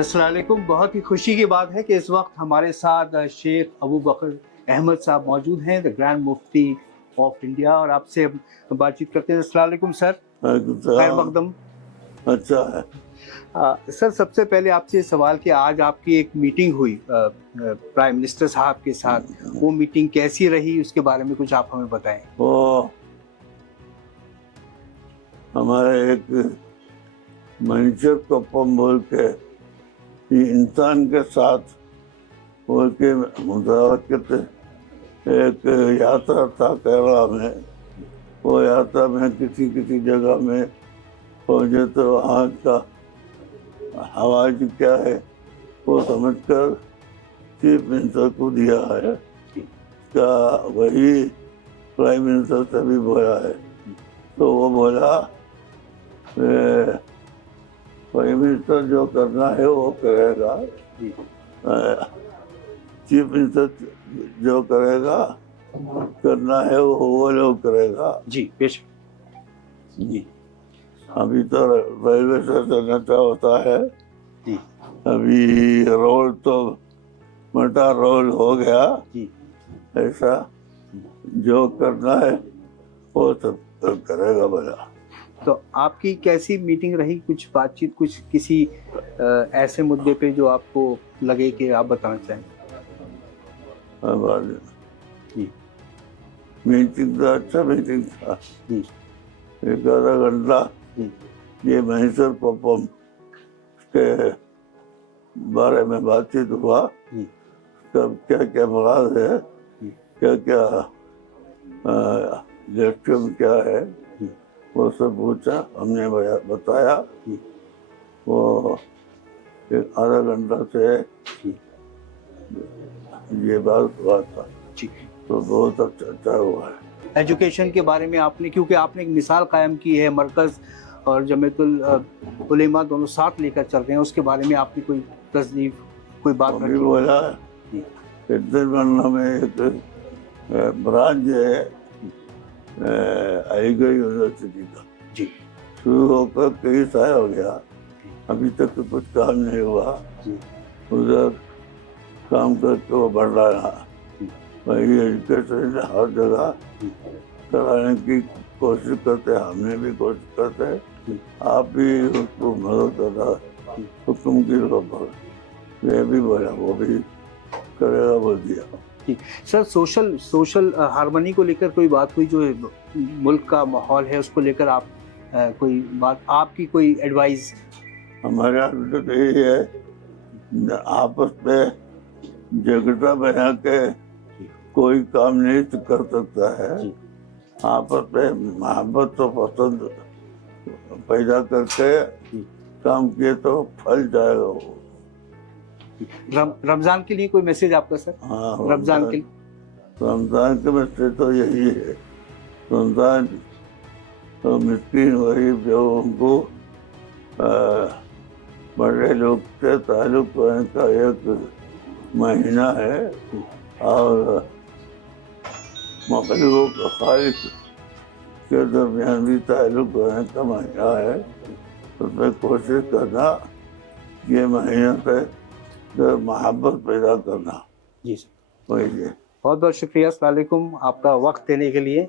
अस्सलाम वालेकुम। बहुत ही खुशी की बात है कि इस वक्त हमारे साथ शेख अबू बकर अहमद साहब मौजूद हैं, the grand Mufti of India, और आपसे बातचीत करते हैं। अस्सलाम वालेकुम सर, खैर मकदम। अच्छा है। सर, सबसे पहले आपसे सवाल कि आज आपकी एक मीटिंग हुई प्राइम मिनिस्टर साहब के साथ, वो मीटिंग कैसी रही, उसके बारे में कुछ आप हमें बताएं। वो हमारे एक मैनेजर कपम बोल के इंसान के साथ बोल के मुदावत एक यात्रा था केरला में। वो यात्रा में किसी जगह में पहुँचे तो वहाँ का हवा क्या है वो समझकर चीफ मिनिस्टर को दिया है। का वही प्राइम मिनिस्टर से भी बोला है, तो वो बोला प्राइम मिनिस्टर जो करना है वो करेगा, चीफ मिनिस्टर जो करेगा करना है वो लोग करेगा। जी बेशक जी। अभी तो रेलवे स्टेशन अच्छा होता है जी अभी रोड तो मोटा रोड हो गया। जी ऐसा जो करना है वो सब करेगा बोला। तो आपकी कैसी मीटिंग रही, कुछ बातचीत, कुछ किसी ऐसे मुद्दे पे जो आपको लगे कि आप बताना चाहें। जी मीटिंग तो अच्छा मीटिंग था। जी एक आधा घंटा जी ये महेश्वर पपम के बारे में बातचीत हुआ। जी कब क्या क्या मुराद है, जी क्या क्या लक्ष्य क्या है, जी वो सब पूछा, हमने बताया। जी वो एक आधा घंटा से जी ये बात हुआ था, जी। तो बहुत अच्छा हुआ है। एजुकेशन के बारे में आपने, क्योंकि आपने एक मिसाल कायम की है, मरकज़ और जमीयतुल उलेमा दोनों साथ लेकर चल रहे हैं, उसके बारे में आपने कोई तस्दीक, कोई बात अभी रखी? बोला जी तेलंगाना में एक ब्रांच है अलीगढ़ यूनिवर्सिटी का, जी शुरू होकर कई साल हो गया, अभी तक तो कुछ काम नहीं हुआ। जी उधर काम करके वो बढ़ रहा। जी वही एजुकेशन हर जगह जी कराने की कोशिश करते हैं, हमने भी कोशिश करते हैं, जी आप भी उसको मदद करना हुक्म की पर ये भी बोला, वो भी करेगा बोल दिया। जी। सर, सोशल हार्मनी को लेकर कोई बात हुई, जो मुल्क का माहौल है उसको लेकर आप कोई बात, आपकी कोई एडवाइस? हमारे यहाँ तो यही है, आपस में झगड़ा बना के कोई काम नहीं कर सकता है। जी आपस में मोहब्बत तो पसंद पैदा करके जी। काम किए तो फल जाएगा वो। रमजान के लिए कोई मैसेज आपका सर? हाँ, रमजान के लिए रमजान के मैसेज तो यही है, रमजान तो मिस्कीन गरीब जो उनको बड़े लोग से ताल्लुक होने का एक महीना है, और मखलूक खालिक के दरमियान भी ताल्लुक होने का महीना है। उसमें कोशिश करना ये महीने पे मोहब्बत पैदा करना। जी सर, वही है। बहुत बहुत शुक्रिया। अस्सलाम वालेकुम, आपका वक्त देने के लिए।